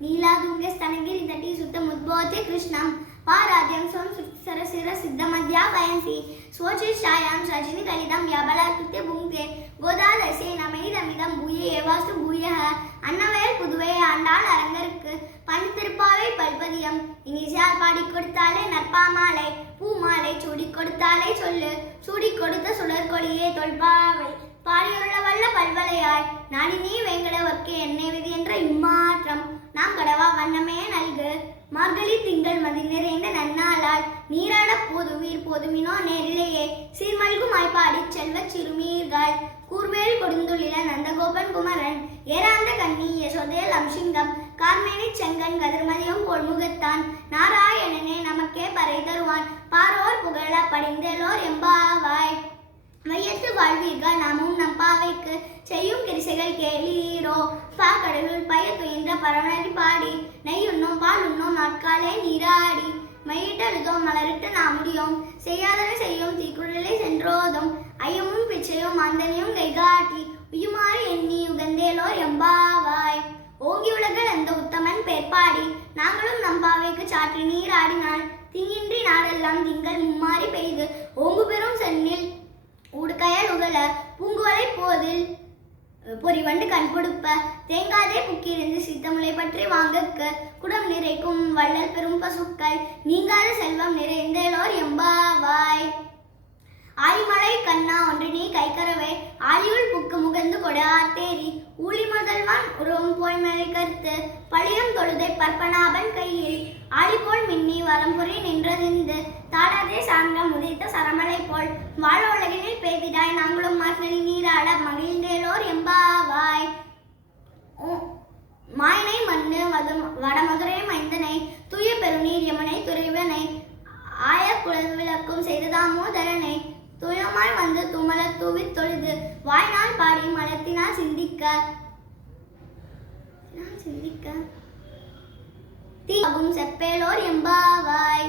नीलादुंगे स्तनगिरि तटी सुत मुद्बोधे कृष्णं पाराद्यं स्वं सरसिर सिद्धमध्या वयंसि स्वोचिष्टायां सजनि कलितं व्याबलाकृत्य भुङ्क्ते गोदादसे नमेदमिदं भूये एवास्तु भूयः அன்னவயல் புதுவை ஆண்டாள் அரங்கருக்கு பண் திருப்பாவை பல்பதியம் இனிசால் பாடி கொடுத்தாலே நற்பாமாலை பூமாலை சூடி கொடுத்தாலே சொல்லு சூடி கொடுத்த சுடற்கொடியே தொல்பாவை பாடியுள்ள வல்ல பல்வலையாய் நாடி நீ வேங்கடவர்க்கு என்னை விதி என்ற இம்மாற்றம் நாம் கடவா வண்ணமே நல்கு மார்கழி திங்கள் மதி நிறைந்த நன்னாளால் நீராட போதுவீர் போதுமினோ நேரிலேயே சீர்மல்கு மாய்ப்பாடி செல்வ சிறுமீர்கள் கூர்வேல் கொடுந்துள்ள நந்தகோபன் குமரன் ஏராந்த கண்ணி யசோதேல் அம்சிங்கம் கார்மேனி செங்கன் கதிர்மதியம் பொன்முகத்தான் நாராயணனே நமக்கே பறை தருவான் பாரோர் புகழ படிந்தேலோர் எம்பாவாய் மையத்து வாழ்வீர்கள் நாமும் நம்பாவைக்கு செய்யும் கிரிசைகள் கேளீரோ பா கடலுள் பய துயின்ற பரவனடி பாடி நெய்யுண்ணோம் பால் உண்ணோம் நாட்காலே நீராடி மையிட்டழுதோம் மலரிட்டு நாமுடியோம் செய்யாதன செய்யும் தீக்குழலை சென்றோதும் ஐயமும் பிச்சையும் மாந்தனையும் கைகாட்டி உயுமாறு எண்ணி உகந்தேலோ எம்பாவாய் ஓங்கி உலகில் அந்த உத்தமன் பேர்பாடி நாங்களும் நம்பாவைக்கு சாற்றி நீராடினால் தீங்கின்றி நாடெல்லாம் திங்கள் மும்மாறி பெய்து ஓங்கு பெறும் சென்னில் ஊடுகையல் உகல பூங்குவலை போதில் பொறிவண்டு கண் கொடுப்ப தேங்காதே புக்கிருந்து சித்தமுலை பற்றி வாங்கக்க குடம் நிறைக்கும் வள்ளல் பெரும் பசுக்கள் நீங்காத செல்வம் நிறைந்தேலோர் எம்பாவாய் ஆலிமலை கண்ணா ஒன்று நீ கைக்கரவே ஆலியுள் புக்கு முகந்து கொடு ஆத்தேரி ஊழி முதல்வான் உருவம் போய் மேலை கருத்து பழியம் தொழுதை பற்பனாபன் கையில் ஆளி போல் மின்னி வலம்புரி நின்றதிந்து தாடாதே சான்ற முதித்த சரமலை போல் வாழ உலகினில் பெய்திடாய் நாங்களும் மார்கழி நீராட மகிழ்ந்தேலோர் எம்பாவாய் மாயனை மண்ணு வடமதுரை மைந்தனை தூய பெருநீர் யமுனை துறைவனை ஆய குழல் விளக்கும் செய்த தாமோதரனை துயமாய் வந்து துமல தூவி தொழுது வாய்நாள் பாடி மலத்தினால் சிந்திக்க தீயாகும் செப்பேலோர் எம்பாவாய்.